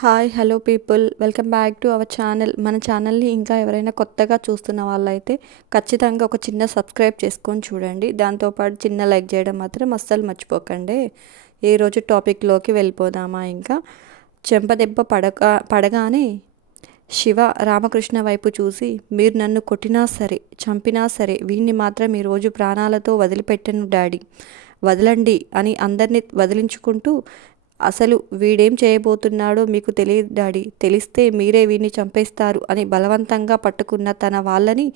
Hi hello people, welcome back to our channel. మన ఛానల్ని ఇంకా ఎవరైనా కొత్తగా చూస్తున్న వాళ్ళైతే ఖచ్చితంగా ఒక చిన్న సబ్స్క్రైబ్ చేసుకొని చూడండి. దాంతోపాటు చిన్న లైక్ చేయడం మాత్రం అస్సలు మర్చిపోకండి. ఈరోజు టాపిక్లోకి వెళ్ళిపోదామా? ఇంకా చెంపదెబ్బ పడగానే శివ రామకృష్ణ వైపు చూసి, మీరు నన్ను కొట్టినా సరే చంపినా సరే వీణ్ణి మాత్రం ఈరోజు ప్రాణాలతో వదిలిపెట్టను డాడీ, వదలండి అని అందరినీ వదిలించుకుంటూ, అసలు వీడేం చేయబోతున్నాడో మీకు తెలియదు డాడీ, తెలిస్తే మీరే వీడిని చంపేస్తారు అని బలవంతంగా పట్టుకున్న తన వాళ్ళని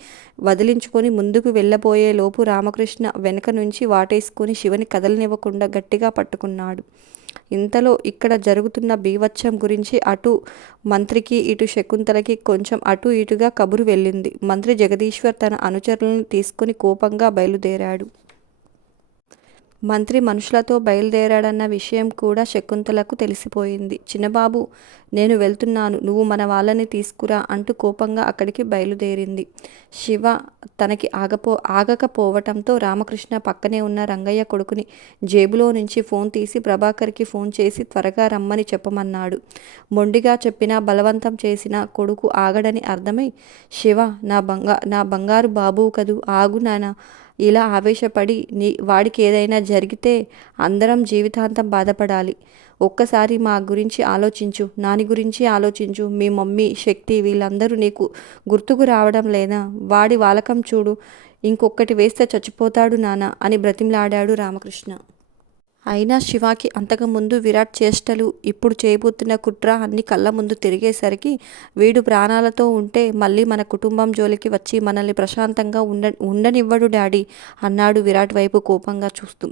వదిలించుకొని ముందుకు వెళ్ళబోయే లోపు రామకృష్ణ వెనక నుంచి వాటేసుకొని శివని కదలనివ్వకుండా గట్టిగా పట్టుకున్నాడు. ఇంతలో ఇక్కడ జరుగుతున్న బీభత్సం గురించి అటు మంత్రికి ఇటు శకుంతలకి కొంచెం అటు ఇటుగా కబురు వెళ్ళింది. మంత్రి జగదీశ్వర్ తన అనుచరులను తీసుకుని కోపంగా బయలుదేరాడు. మంత్రి మనుషులతో బయలుదేరాడన్న విషయం కూడా శకుంతలకు తెలిసిపోయింది. చిన్నబాబు, నేను వెళ్తున్నాను, నువ్వు మన వాళ్ళని తీసుకురా అంటూ కోపంగా అక్కడికి బయలుదేరింది. శివ తనకి ఆగకపోవటంతో రామకృష్ణ పక్కనే ఉన్న రంగయ్య కొడుకుని జేబులో నుంచి ఫోన్ తీసి ప్రభాకర్కి ఫోన్ చేసి త్వరగా రమ్మని చెప్పమన్నాడు. మొండిగా చెప్పినా బలవంతం చేసిన కొడుకు ఆగడని అర్థమై, శివ నా బంగారు బాబువు కదూ, ఆగు నాన్న, ఇలా ఆవేశపడి వాడికి ఏదైనా జరిగితే అందరం జీవితాంతం బాధపడాలి. ఒక్కసారి మా గురించి ఆలోచించు, నాని గురించి ఆలోచించు. మీ మమ్మీ, శక్తి వీళ్ళందరూ నీకు గుర్తుకు రావడం లేదా? వాడి వాలకం చూడు, ఇంకొకటి వేస్తే చచ్చిపోతాడు నాన్న అని బ్రతిమలాడాడు రామకృష్ణ. అయినా శివాకి అంతకుముందు విరాట్ చేష్టలు, ఇప్పుడు చేయబోతున్న కుట్ర అన్ని కళ్ళ ముందు తిరిగేసరికి, వీడు ప్రాణాలతో ఉంటే మళ్ళీ మన కుటుంబం జోలికి వచ్చి మనల్ని ప్రశాంతంగా ఉండనివ్వడు డాడీ అన్నాడు విరాట్ వైపు కోపంగా చూస్తూ.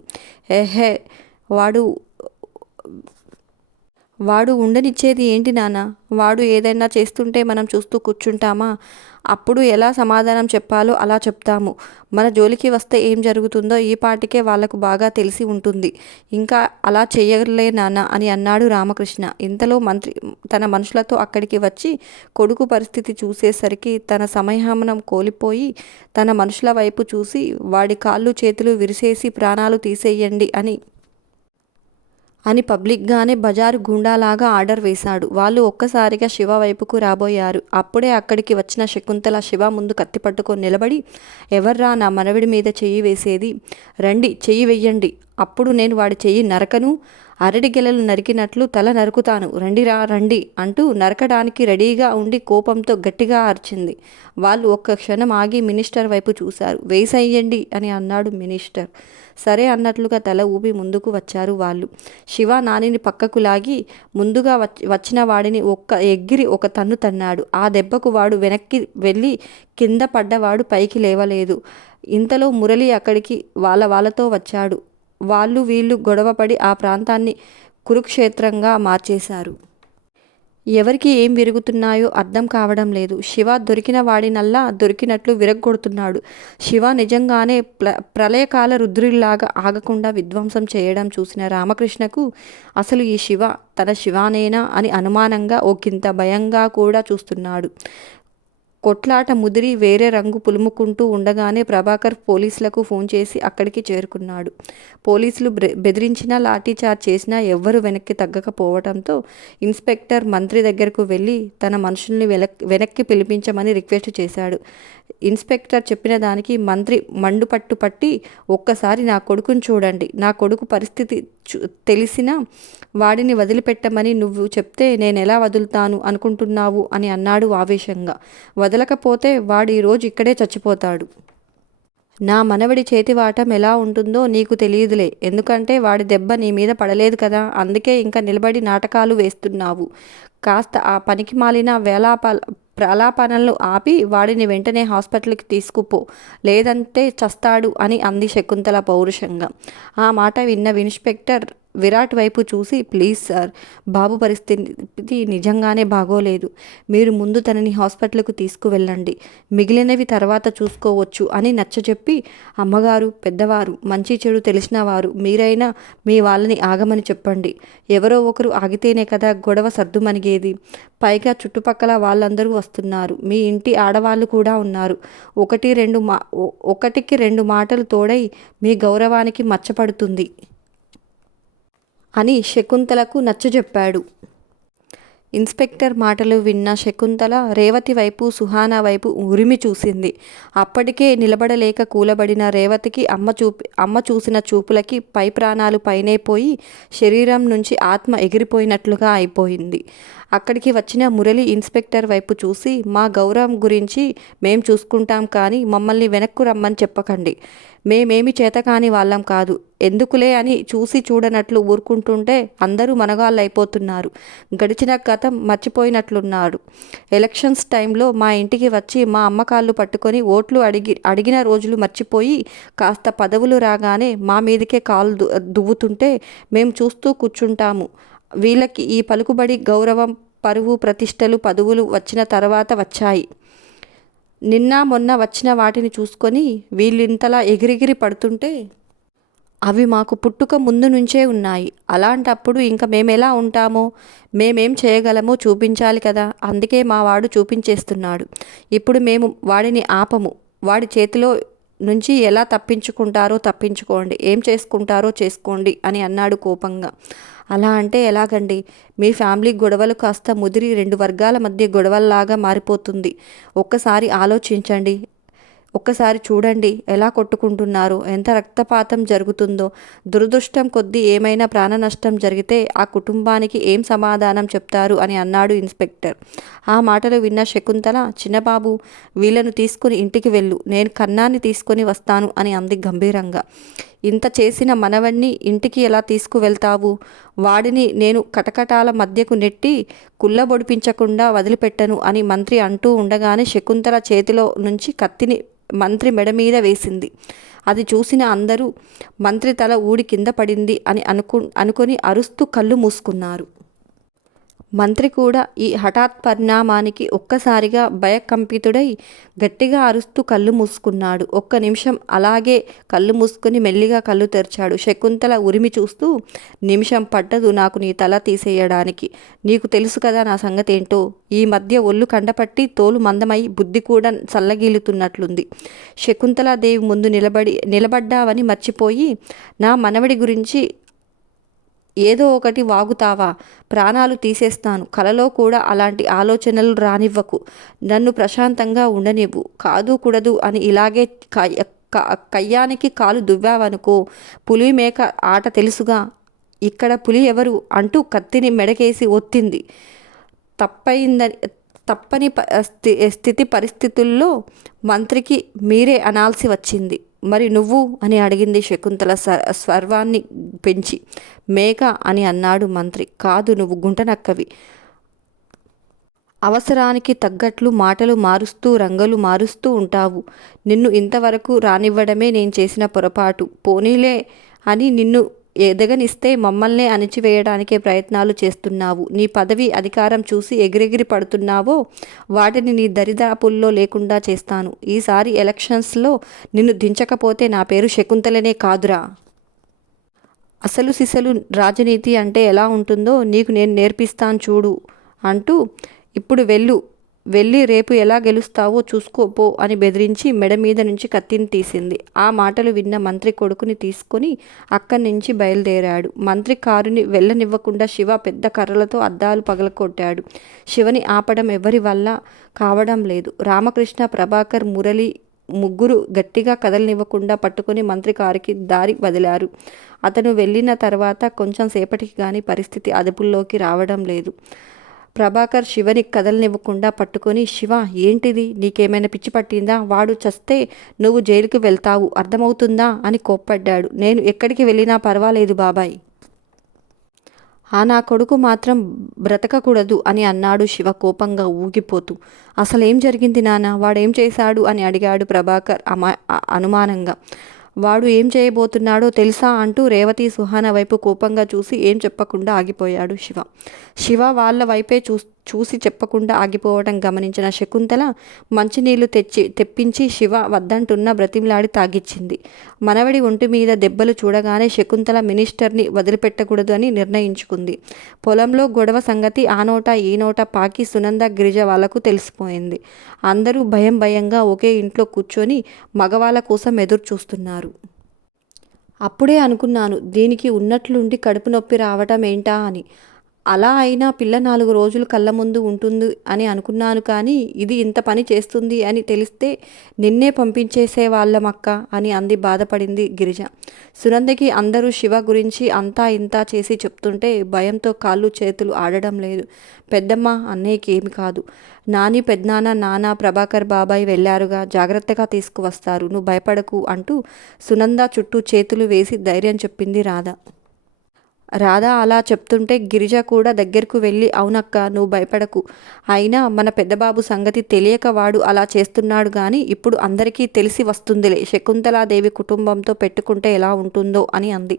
ఏహే, వాడు ఉండనిచ్చేది ఏంటి నాన్న? వాడు ఏదైనా చేస్తుంటే మనం చూస్తూ కూర్చుంటామా? అప్పుడు ఎలా సమాధానం చెప్పాలో అలా చెప్తాము. మన జోలికి వస్తే ఏం జరుగుతుందో ఈ పాటికే వాళ్లకు బాగా తెలిసి ఉంటుంది. ఇంకా అలా చెయ్యలే నాన్న అని అన్నాడు రామకృష్ణ. ఇంతలో మంత్రి తన మనుషులతో అక్కడికి వచ్చి కొడుకు పరిస్థితి చూసేసరికి తన సంయమనం కోల్పోయి తన మనుషుల వైపు చూసి, వాడి కాళ్ళు చేతులు విరిసేసి ప్రాణాలు తీసేయండి అని పబ్లిక్గానే బజారు గూండాలాగా ఆర్డర్ వేశాడు. వాళ్ళు ఒక్కసారిగా శివ వైపుకు రాబోయారు. అప్పుడే అక్కడికి వచ్చిన శకుంతల శివ ముందు కత్తి పట్టుకొని నిలబడి, ఎవర్రా నా మనవిడి మీద చెయ్యి వేసేది? రండి, చెయ్యి వెయ్యండి, అప్పుడు నేను వాడి చెయ్యి నరకను, అరటి గెలలు నరికినట్లు తల నరుకుతాను, రండిరా రండి అంటూ నరకడానికి రెడీగా ఉండి కోపంతో గట్టిగా అరిచింది. వాళ్ళు ఒక్క క్షణం ఆగి మినిస్టర్ వైపు చూశారు. వేసయ్యండి అని అన్నాడు మినిస్టర్. సరే అన్నట్లుగా తల ఊపి ముందుకు వచ్చారు వాళ్ళు. శివ నానిని పక్కకు లాగి ముందుగా వచ్చిన వాడిని ఒక తన్ను తన్నాడు. ఆ దెబ్బకు వాడు వెనక్కి వెళ్ళి కింద పడ్డవాడు పైకి లేవలేదు. ఇంతలో మురళి అక్కడికి వాళ్ళతో వచ్చాడు. వాళ్ళు వీళ్ళు గొడవపడి ఆ ప్రాంతాన్ని కురుక్షేత్రంగా మార్చేశారు. ఎవరికి ఏం విరుగుతున్నాయో అర్థం కావడం లేదు. శివ దొరికిన వాడినల్లా దొరికినట్లు విరగ్గొడుతున్నాడు. శివ నిజంగానే ప్రళయకాల రుద్రుల్లాగా ఆగకుండా విధ్వంసం చేయడం చూసిన రామకృష్ణకు అసలు ఈ శివ తన శివానేనా అని అనుమానంగా ఒకంత భయంగా కూడా చూస్తున్నాడు. కొట్లాట ముదిరి వేరే రంగు పులుముకుంటూ ఉండగానే ప్రభాకర్ పోలీసులకు ఫోన్ చేసి అక్కడికి చేరుకున్నాడు. పోలీసులు బెదిరించినా లాఠీచార్జ్ చేసినా ఎవ్వరూ వెనక్కి తగ్గకపోవడంతో ఇన్స్పెక్టర్ మంత్రి దగ్గరకు వెళ్ళి తన మనుషుల్ని వెనక్కి పిలిపించమని రిక్వెస్ట్ చేశాడు. ఇన్స్పెక్టర్ చెప్పిన దానికి మంత్రి మండుపట్టు పట్టి, ఒక్కసారి నా కొడుకుని చూడండి, నా కొడుకు పరిస్థితి తెలిసినా వాడిని వదిలిపెట్టమని నువ్వు చెప్తే నేనెలా వదులుతాను అనుకుంటున్నావు అని అన్నాడు ఆవేశంగా. వదలకపోతే వాడు ఈరోజు ఇక్కడే చచ్చిపోతాడు. నా మనవడి చేతివాటం ఎలా ఉంటుందో నీకు తెలియదులే, ఎందుకంటే వాడి దెబ్బ నీ మీద పడలేదు కదా, అందుకే ఇంకా నిలబడి నాటకాలు వేస్తున్నావు. కాస్త ఆ పనికి మాలిన ప్రలాపనలు ఆపి వాడిని వెంటనే హాస్పిటల్కి తీసుకుపో, లేదంటే చస్తాడు అని అంది శకుంతల పౌరుషంగా. ఆ మాట విన్న ఇన్స్పెక్టర్ విరాట్ వైపు చూసి, ప్లీజ్ సార్, బాబు పరిస్థితి నిజంగానే బాగోలేదు, మీరు ముందు తనని హాస్పిటల్కు తీసుకువెళ్ళండి, మిగిలినవి తర్వాత చూసుకోవచ్చు అని నచ్చజెప్పి, అమ్మగారు పెద్దవారు, మంచి చెడు తెలిసిన వారు, మీరైనా మీ వాళ్ళని ఆగమని చెప్పండి. ఎవరో ఒకరు ఆగితేనే కదా గొడవ సర్దుమణిగేది. పైగా చుట్టుపక్కల వాళ్ళందరూ వస్తున్నారు, మీ ఇంటి ఆడవాళ్ళు కూడా ఉన్నారు. ఒకటికి రెండు మాటలు తోడై మీ గౌరవానికి మచ్చపడుతుంది అని శకుంతలకు నచ్చజెప్పాడు. ఇన్స్పెక్టర్ మాటలు విన్న శకుంతల రేవతి వైపు, సుహానా వైపు ఉరిమి చూసింది. అప్పటికే నిలబడలేక కూలబడిన రేవతికి అమ్మ చూసిన చూపులకి పై ప్రాణాలు పైనే పోయి శరీరం నుంచి ఆత్మ ఎగిరిపోయినట్లుగా అయిపోయింది. అక్కడికి వచ్చిన మురళి ఇన్స్పెక్టర్ వైపు చూసి, మా గౌరవం గురించి మేం చూసుకుంటాం కానీ మమ్మల్ని వెనక్కు రమ్మని చెప్పకండి. మేమేమి చేతకాని వాళ్ళం కాదు. ఎందుకులే అని చూసి చూడనట్లు ఊరుకుంటుంటే అందరూ మనగాళ్ళైపోతున్నారు. గడిచిన గతం మర్చిపోయినట్లున్నారు. ఎలక్షన్స్ టైంలో మా ఇంటికి వచ్చి మా అమ్మకాళ్ళు పట్టుకొని ఓట్లు అడిగిన రోజులు మర్చిపోయి కాస్త పదవులు రాగానే మా మీదకే కాలు దువ్వుతుంటే మేము చూస్తూ కూర్చుంటాము. వీళ్ళకి ఈ పలుకుబడి, గౌరవం, పరువు, ప్రతిష్టలు, పదవులు వచ్చిన తర్వాత వచ్చాయి. నిన్న మొన్న వచ్చిన వాటిని చూసుకొని వీళ్ళింతలా ఎగిరెగిరి పడుతుంటే అవి మాకు పుట్టుక ముందు నుంచే ఉన్నాయి. అలాంటప్పుడు ఇంక మేమెలా ఉంటామో, మేమేం చేయగలమో చూపించాలి కదా. అందుకే మా వాడు చూపించేస్తున్నాడు. ఇప్పుడు మేము వాడిని ఆపము. వాడి చేతిలో నుంచి ఎలా తప్పించుకుంటారో తప్పించుకోండి, ఏం చేసుకుంటారో చేసుకోండి అని అన్నాడు కోపంగా. అలా అంటే ఎలాగండి? మీ ఫ్యామిలీ గొడవలు కాస్త ముదిరి 2 వర్గాల మధ్య గొడవల్లాగా మారిపోతుంది. ఒక్కసారి ఆలోచించండి. ఒక్కసారి చూడండి ఎలా కొట్టుకుంటున్నారో, ఎంత రక్తపాతం జరుగుతుందో. దురదృష్టం కొద్దీ ఏమైనా ప్రాణ నష్టం జరిగితే ఆ కుటుంబానికి ఏం సమాధానం చెప్తారు అని అన్నాడు ఇన్స్పెక్టర్. ఆ మాటలు విన్న శకుంతల, చిన్నబాబు వీళ్ళను తీసుకుని ఇంటికి వెళ్ళు, నేను కన్నాన్ని తీసుకొని వస్తాను అని అంది గంభీరంగా. ఇంత చేసిన మనవణ్ణి ఇంటికి ఎలా తీసుకువెళ్తావు? వాడిని నేను కటకటాల మధ్యకు నెట్టి కుళ్ళబొడిపించకుండా వదిలిపెట్టను అని మంత్రి అంటూ ఉండగానే శకుంతల చేతిలో నుంచి కత్తిని మంత్రి మెడ మీద వేసింది. అది చూసిన అందరూ మంత్రి తల ఊడి కింద పడింది అని అనుకొని అరుస్తూ కళ్ళు మూసుకున్నారు. మంత్రి కూడా ఈ హఠాత్ పరిణామానికి ఒక్కసారిగా భయకంపితుడై గట్టిగా అరుస్తూ కళ్ళు మూసుకున్నాడు. 1 నిమిషం అలాగే కళ్ళు మూసుకుని మెల్లిగా కళ్ళు తెరిచాడు. శకుంతల ఉరిమి చూస్తూ, నిమిషం పట్టదు నాకు నీ తల తీసేయడానికి. నీకు తెలుసు కదా నా సంగతేంటో. ఈ మధ్య ఒళ్ళు కండపట్టి తోలు మందమై బుద్ధి కూడా చల్లగీలుతున్నట్లుంది. శకుంతలాదేవి ముందు నిలబడ్డావని మర్చిపోయి నా మనవడి గురించి ఏదో ఒకటి వాగుతావా? ప్రాణాలు తీసేస్తాను. కలలో కూడా అలాంటి ఆలోచనలు రానివ్వకు. నన్ను ప్రశాంతంగా ఉండనివ్వు. కాదు కూడదు అని ఇలాగే కయ్యానికి కాలు దువ్వావనుకో, పులి మేక ఆట తెలుసుగా. ఇక్కడ పులి ఎవరు అంటూ కత్తిని మెడకేసి ఒత్తింది. తప్పని స్థితి పరిస్థితుల్లో మంత్రికి మీరే అనాల్సి వచ్చింది. మరి నువ్వు అని అడిగింది శకుంతల స్వర్వాన్ని పెంచి. మేక అని అన్నాడు మంత్రి. కాదు, నువ్వు గుంటనక్కవి. అవసరానికి తగ్గట్లు మాటలు మారుస్తూ రంగులు మారుస్తూ ఉంటావు. నిన్ను ఇంతవరకు రానివ్వడమే నేను చేసిన పొరపాటు. పోనీలే అని నిన్ను ఎదగనిస్తే మమ్మల్నే అణిచివేయడానికే ప్రయత్నాలు చేస్తున్నావు. నీ పదవి, అధికారం చూసి ఎగిరెగిరి పడుతున్నావో వాటిని నీ దరిదాపుల్లో లేకుండా చేస్తాను. ఈసారి ఎలక్షన్స్లో నిన్ను దించకపోతే నా పేరు శకుంతలనే కాదురా. అసలు సిసలు రాజనీతి అంటే ఎలా ఉంటుందో నీకు నేను నేర్పిస్తాను చూడు అంటూ, ఇప్పుడు వెళ్ళి రేపు ఎలా గెలుస్తావో చూసుకోపో అని బెదిరించి మెడ మీద నుంచి కత్తిని తీసింది. ఆ మాటలు విన్న మంత్రి కొడుకుని తీసుకొని అక్కడి నుంచి బయలుదేరాడు. మంత్రి కారుని వెళ్ళనివ్వకుండా శివ పెద్ద కర్రలతో అద్దాలు పగలకొట్టాడు. శివని ఆపడం ఎవరి వల్ల కావడం లేదు. రామకృష్ణ, ప్రభాకర్, మురళి ముగ్గురు గట్టిగా కదలనివ్వకుండా పట్టుకొని మంత్రి కారుకి దారి వదిలారు. అతను వెళ్ళిన తర్వాత కొంచెం సేపటికి కానీ పరిస్థితి అదుపులోకి రావడం లేదు. ప్రభాకర్ శివని కదలనివ్వకుండా పట్టుకొని, శివ ఏంటిది? నీకేమైనా పిచ్చి పట్టిందా? వాడు చస్తే నువ్వు జైలుకి వెళ్తావు, అర్థమవుతుందా అని కోప్పడ్డాడు. నేను ఎక్కడికి వెళ్ళినా పర్వాలేదు బాబాయ్, నా కొడుకు మాత్రం బ్రతకకూడదు అని అన్నాడు శివ కోపంగా ఊగిపోతూ. అసలేం జరిగింది నాన్న? వాడేం చేశాడు అని అడిగాడు ప్రభాకర్ అనుమానంగా. వాడు ఏం చేయబోతున్నాడో తెలుసా అంటూ రేవతి, సుహాన వైపు కోపంగా చూసి ఏం చెప్పకుండా ఆగిపోయాడు శివ వాళ్ళ వైపే చూసి చెప్పకుండా ఆగిపోవడం గమనించిన శకుంతల మంచినీళ్లు తెప్పించి శివ వద్దంటున్న బ్రతిమలాడి తాగిచ్చింది. మనవడి ఒంటి మీద దెబ్బలు చూడగానే శకుంతల మినిస్టర్ని వదిలిపెట్టకూడదు అని నిర్ణయించుకుంది. పొలంలో గొడవ సంగతి ఆ నోట ఈ నోట పాకి సునంద, గిరిజ వాళ్లకు తెలిసిపోయింది. అందరూ భయంగా ఒకే ఇంట్లో కూర్చొని మగవాళ్ళ కోసం ఎదురు చూస్తున్నారు. అప్పుడే అనుకున్నాను, దీనికి ఉన్నట్లుండి కడుపు నొప్పి రావటం ఏంటా అని. అలా అయినా పిల్ల 4 రోజులు కళ్ళ ముందు ఉంటుంది అని అనుకున్నాను, కానీ ఇది ఇంత పని చేస్తుంది అని తెలిస్తే నిన్నే పంపించేసేవాళ్ళమక్క అని అంది బాధపడింది గిరిజ. సునందకి అందరూ శివ గురించి అంతా ఇంతా చేసి చెప్తుంటే భయంతో కాళ్ళు చేతులు ఆడడం లేదు. పెద్దమ్మ, అన్నయ్యకి ఏమి కాదు. నాని, పెద్దనాన్న, నాన్న, ప్రభాకర్ బాబాయ్ వెళ్ళారుగా, జాగ్రత్తగా తీసుకువస్తారు, నువ్వు భయపడకు అంటూ సునంద చుట్టూ చేతులు వేసి ధైర్యం చెప్పింది రాధ. రాధ అలా చెప్తుంటే గిరిజ కూడా దగ్గరకు వెళ్ళి, అవునక్క, నువ్వు భయపడకు. అయినా మన పెద్దబాబు సంగతి తెలియక వాడు అలా చేస్తున్నాడు గాని ఇప్పుడు అందరికీ తెలిసి వస్తుందిలే. శకుంతలాదేవి కుటుంబంతో పెట్టుకుంటే ఎలా ఉంటుందో అని అంది.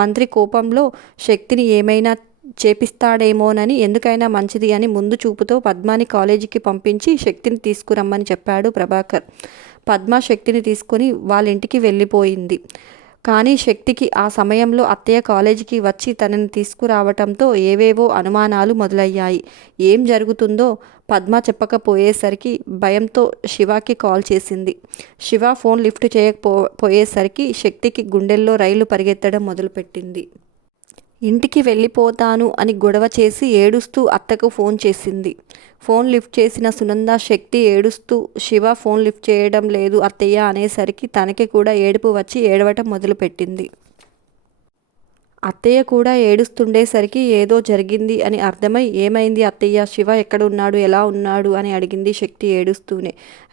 మంత్రి కోపంలో శక్తిని ఏమైనా చేపిస్తాడేమోనని, ఎందుకైనా మంచిది అని ముందు చూపుతో పద్మాని కాలేజీకి పంపించి శక్తిని తీసుకురమ్మని చెప్పాడు ప్రభాకర్. పద్మ శక్తిని తీసుకుని వాళ్ళింటికి వెళ్ళిపోయింది. కానీ శక్తికి ఆ సమయంలో అత్తయ్య కాలేజీకి వచ్చి తనని తీసుకురావటంతో ఏవేవో అనుమానాలు మొదలయ్యాయి. ఏం జరుగుతుందో పద్మ చెప్పకపోయేసరికి భయంతో శివకి కాల్ చేసింది. శివ ఫోన్ లిఫ్ట్ చేయకపోయేసరికి శక్తికి గుండెల్లో రైలు పరిగెత్తడం మొదలుపెట్టింది. ఇంటికి వెళ్ళిపోతాను అని గొడవ చేసి ఏడుస్తూ అత్తకు ఫోన్ చేసింది. ఫోన్ లిఫ్ట్ చేసిన సునంద శక్తి ఏడుస్తూ, శివ ఫోన్ లిఫ్ట్ చేయడం లేదు అత్తయ్య అనేసరికి తనకి కూడా ఏడుపు వచ్చి ఏడవటం మొదలుపెట్టింది. అత్తయ్య కూడా ఏడుస్తుండేసరికి ఏదో జరిగింది అని అర్థమై, ఏమైంది అత్తయ్య, శివ ఎక్కడున్నాడు, ఎలా ఉన్నాడు అని అడిగింది శక్తి ఏడుస్తూనే.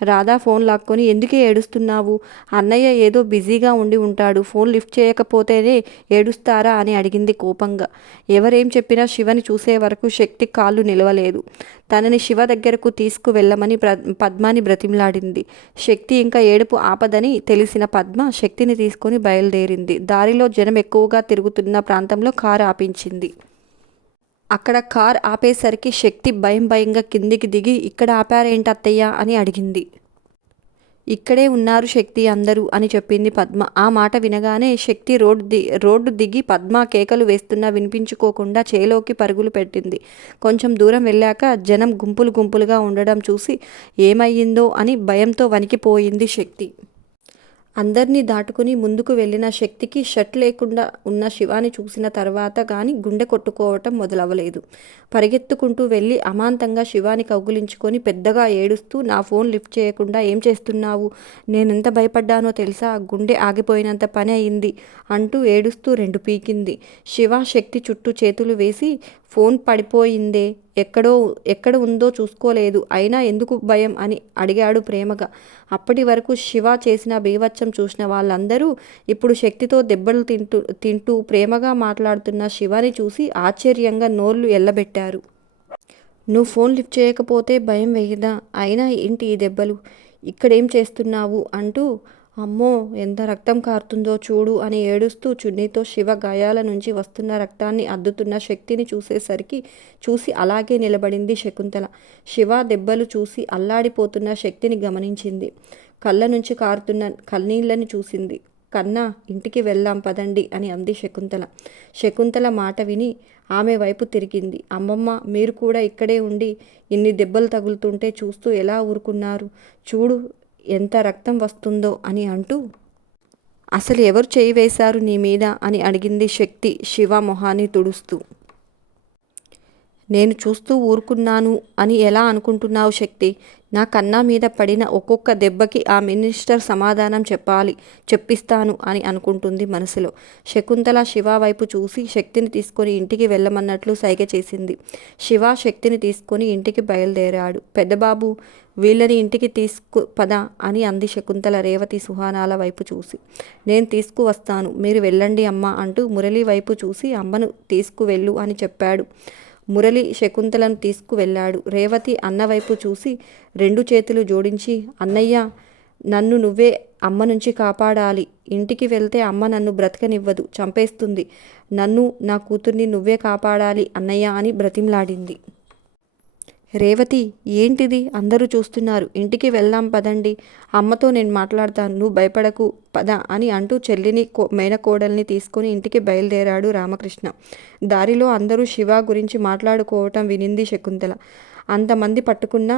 రాధా ఫోన్ లాక్కొని, ఎందుకే ఏడుస్తున్నావు, అన్నయ్య ఏదో బిజీగా ఉండి ఉంటాడు, ఫోన్ లిఫ్ట్ చేయకపోతేనే ఏడుస్తారా అని అడిగింది కోపంగా. ఎవరేం చెప్పినా శివని చూసే వరకు శక్తి కాళ్ళు నిలవలేదు. తనని శివ దగ్గరకు తీసుకువెళ్ళమని పద్మాని బ్రతిమలాడింది. శక్తి ఇంకా ఏడుపు ఆపదని తెలిసిన పద్మ శక్తిని తీసుకొని బయలుదేరింది. దారిలో జనం ఎక్కువగా తిరుగుతున్న ప్రాంతంలో కారు ఆపించింది. అక్కడ కార్ ఆపేసరికి శక్తి భయంగా కిందికి దిగి, ఇక్కడ ఆపారేంటి అత్తయ్య అని అడిగింది. ఇక్కడే ఉన్నారు శక్తి అందరూ అని చెప్పింది పద్మ. ఆ మాట వినగానే శక్తి రోడ్డు దిగి పద్మ కేకలు వేస్తున్నా వినిపించుకోకుండా చేలోకి పరుగులు పెట్టింది. కొంచెం దూరం వెళ్ళాక జనం గుంపులుగా ఉండడం చూసి ఏమయ్యిందో అని భయంతో వణికిపోయింది శక్తి. అందర్నీ దాటుకుని ముందుకు వెళ్ళిన శక్తికి షర్ట్ లేకుండా ఉన్న శివాని చూసిన తర్వాత కానీ గుండె కొట్టుకోవటం మొదలవ్వలేదు. పరిగెత్తుకుంటూ వెళ్ళి అమాంతంగా శివాని కౌగులించుకొని పెద్దగా ఏడుస్తూ, నా ఫోన్ లిఫ్ట్ చేయకుండా ఏం చేస్తున్నావు, నేనెంత భయపడ్డానో తెలుసా, గుండె ఆగిపోయినంత పని అయింది అంటూ ఏడుస్తూ రెండు పీకింది. శివ శక్తి చుట్టూ చేతులు వేసి, ఫోన్ పడిపోయిందే, ఎక్కడ ఉందో చూసుకోలేదు, అయినా ఎందుకు భయం అని అడిగాడు ప్రేమగా. అప్పటి వరకు శివ చేసిన బీభత్సం చూసిన వాళ్ళందరూ ఇప్పుడు శక్తితో దెబ్బలు తింటూ ప్రేమగా మాట్లాడుతున్న శివని చూసి ఆశ్చర్యంగా నోళ్ళు ఎల్లబెట్టారు. నువ్వు ఫోన్ లిఫ్ట్ చేయకపోతే భయం వేయదా, అయినా ఏంటి ఈ దెబ్బలు, ఇక్కడేం చేస్తున్నావు అంటూ, అమ్మో ఎంత రక్తం కారుతుందో చూడు అని ఏడుస్తూ చున్నీతో శివ గాయాల నుంచి వస్తున్న రక్తాన్ని అద్దుతున్న శక్తిని చూసి అలాగే నిలబడింది శకుంతల. శివ దెబ్బలు చూసి అల్లాడిపోతున్న శక్తిని గమనించింది. కళ్ళ నుంచి కారుతున్న కన్నీళ్ళని చూసింది. కన్నా, ఇంటికి వెళ్దాం పదండి అని అంది శకుంతల. శకుంతల మాట విని ఆమె వైపు తిరిగింది. అమ్మమ్మ, మీరు కూడా ఇక్కడే ఉండి ఇన్ని దెబ్బలు తగులుతుంటే చూస్తూ ఎలా ఊరుకున్నారు, చూడు ఎంత రక్తం వస్తుందో అని అంటూ, అసలు ఎవరు చేయి వేశారు నీ మీద అని అడిగింది శక్తి శివ మొహాన్ని తుడుస్తూ. నేను చూస్తూ ఊరుకున్నాను అని ఎలా అనుకుంటున్నావు శక్తి, నా కన్నా మీద పడిన ఒక్కొక్క దెబ్బకి ఆ మినిస్టర్ సమాధానం చెప్పిస్తాను అని అనుకుంటుంది మనసులో. శకుంతల శివ వైపు చూసి శక్తిని తీసుకొని ఇంటికి వెళ్ళమన్నట్లు సైగ చేసింది. శివ శక్తిని తీసుకొని ఇంటికి బయలుదేరాడు. పెద్దబాబు, వీళ్ళని ఇంటికి పద అని అంది శకుంతల రేవతి సుహానాల వైపు చూసి. నేను తీసుకువస్తాను, మీరు వెళ్ళండి అమ్మ అంటూ మురళి వైపు చూసి అమ్మను తీసుకువెళ్ళు అని చెప్పాడు. మురళి శకుంతలను తీసుకువెళ్ళాడు. రేవతి అన్నవైపు చూసి రెండు చేతులు జోడించి, అన్నయ్య, నన్ను నువ్వే అమ్మ నుంచి కాపాడాలి, ఇంటికి వెళ్తే అమ్మ నన్ను బ్రతకనివ్వదు, చంపేస్తుంది, నన్ను నా కూతుర్ని నువ్వే కాపాడాలి అన్నయ్య అని బ్రతిమలాడింది. రేవతి, ఏంటిది, అందరూ చూస్తున్నారు, ఇంటికి వెళ్దాం పదండి, అమ్మతో నేను మాట్లాడతాను, నువ్వు భయపడకు పద అని అంటూ చెల్లిని మేనకోడల్ని తీసుకొని ఇంటికి బయలుదేరాడు రామకృష్ణ. దారిలో అందరూ శివ గురించి మాట్లాడుకోవటం వినింది శకుంతల. అంతమంది పట్టుకున్న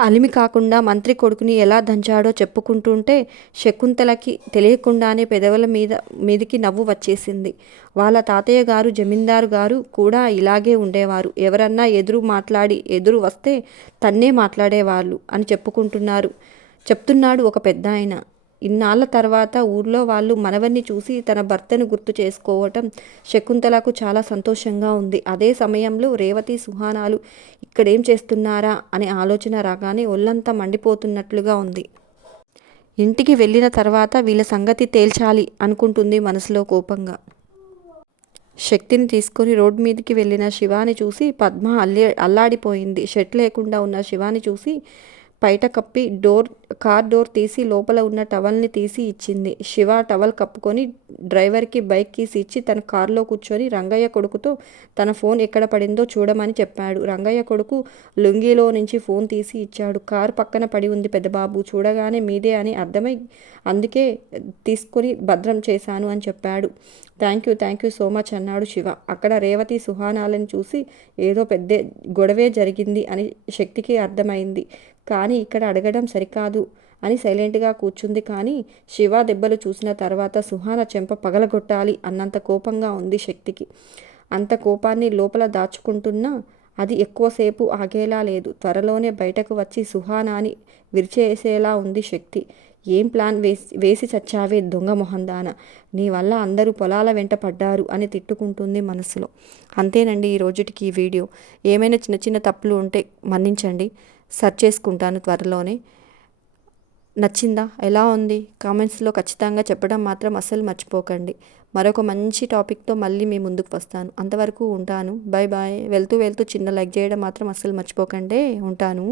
అలిమి కాకుండా మంత్రి కొడుకుని ఎలా దంచాడో చెప్పుకుంటుంటే శకుంతలకి తెలియకుండానే పెదవుల మీదికి నవ్వు వచ్చేసింది. వాళ్ళ తాతయ్య గారు జమీందారు గారు కూడా ఇలాగే ఉండేవారు. ఎవరన్నా ఎదురు వస్తే తన్నే మాట్లాడేవాళ్ళు అని చెప్తున్నాడు ఒక పెద్దాయన. ఇన్నాళ్ల తర్వాత ఊర్లో వాళ్ళు మనవన్ని చూసి తన భర్తను గుర్తు చేసుకోవటం శకుంతలకు చాలా సంతోషంగా ఉంది. అదే సమయంలో రేవతి సుహానాలు ఇక్కడేం చేస్తున్నారా అనే ఆలోచన రాగానే ఒళ్ళంతా మండిపోతున్నట్లుగా ఉంది. ఇంటికి వెళ్ళిన తర్వాత వీళ్ళ సంగతి తేల్చాలి అనుకుంటుంది మనసులో కోపంగా. శక్తిని తీసుకొని రోడ్డు మీదకి వెళ్ళిన శివాని చూసి పద్మ అల్లాడిపోయింది. షర్ట్ లేకుండా ఉన్న శివాని చూసి పైట కప్పి కార్ డోర్ తీసి లోపల ఉన్న టవల్ని తీసి ఇచ్చింది. శివ టవల్ కప్పుకొని డ్రైవర్కి బైక్ కీస్ ఇచ్చి తన కారులో కూర్చొని రంగయ్య కొడుకుతో తన ఫోన్ ఎక్కడ పడిందో చూడమని చెప్పాడు. రంగయ్య కొడుకు లుంగీలో నుంచి ఫోన్ తీసి ఇచ్చాడు. కారు పక్కన పడి ఉంది పెద్దబాబు, చూడగానే మీదే అని అర్థమై అందుకే తీసుకొని భద్రం చేశాను అని చెప్పాడు. థ్యాంక్ యూ సో మచ్ అన్నాడు శివ. అక్కడ రేవతి సుహానాలని చూసి ఏదో పెద్ద గొడవే జరిగింది అని శక్తికి అర్థమైంది. కానీ ఇక్కడ అడగడం సరికాదు అని సైలెంట్గా కూర్చుంది. కానీ శివ దెబ్బలు చూసిన తర్వాత సుహాన చెంప పగలగొట్టాలి అన్నంత కోపంగా ఉంది శక్తికి. అంత కోపాన్ని లోపల దాచుకుంటున్నా అది ఎక్కువసేపు ఆగేలా లేదు. త్వరలోనే బయటకు వచ్చి సుహానాని విరిచేసేలా ఉంది శక్తి. ఏం ప్లాన్ వేసి చచ్చావే దొంగ మొహందాన, నీ వల్ల అందరూ పొలాల వెంట పడ్డారు అని తిట్టుకుంటుంది మనసులో. అంతేనండి ఈ రోజుటికి ఈ వీడియో. ఏమైనా చిన్న చిన్న తప్పులు ఉంటే మన్నించండి, సర్చ్ చేసుకుంటాను త్వరలోనే. నచ్చిందా, ఎలా ఉంది కామెంట్స్లో ఖచ్చితంగా చెప్పడం మాత్రం అస్సలు మర్చిపోకండి. మరొక మంచి టాపిక్తో మళ్ళీ మీ ముందుకు వస్తాను. అంతవరకు ఉంటాను. Bye bye. వెళ్తూ చిన్న లైక్ చేయడం మాత్రం అస్సలు మర్చిపోకండి. ఉంటాను.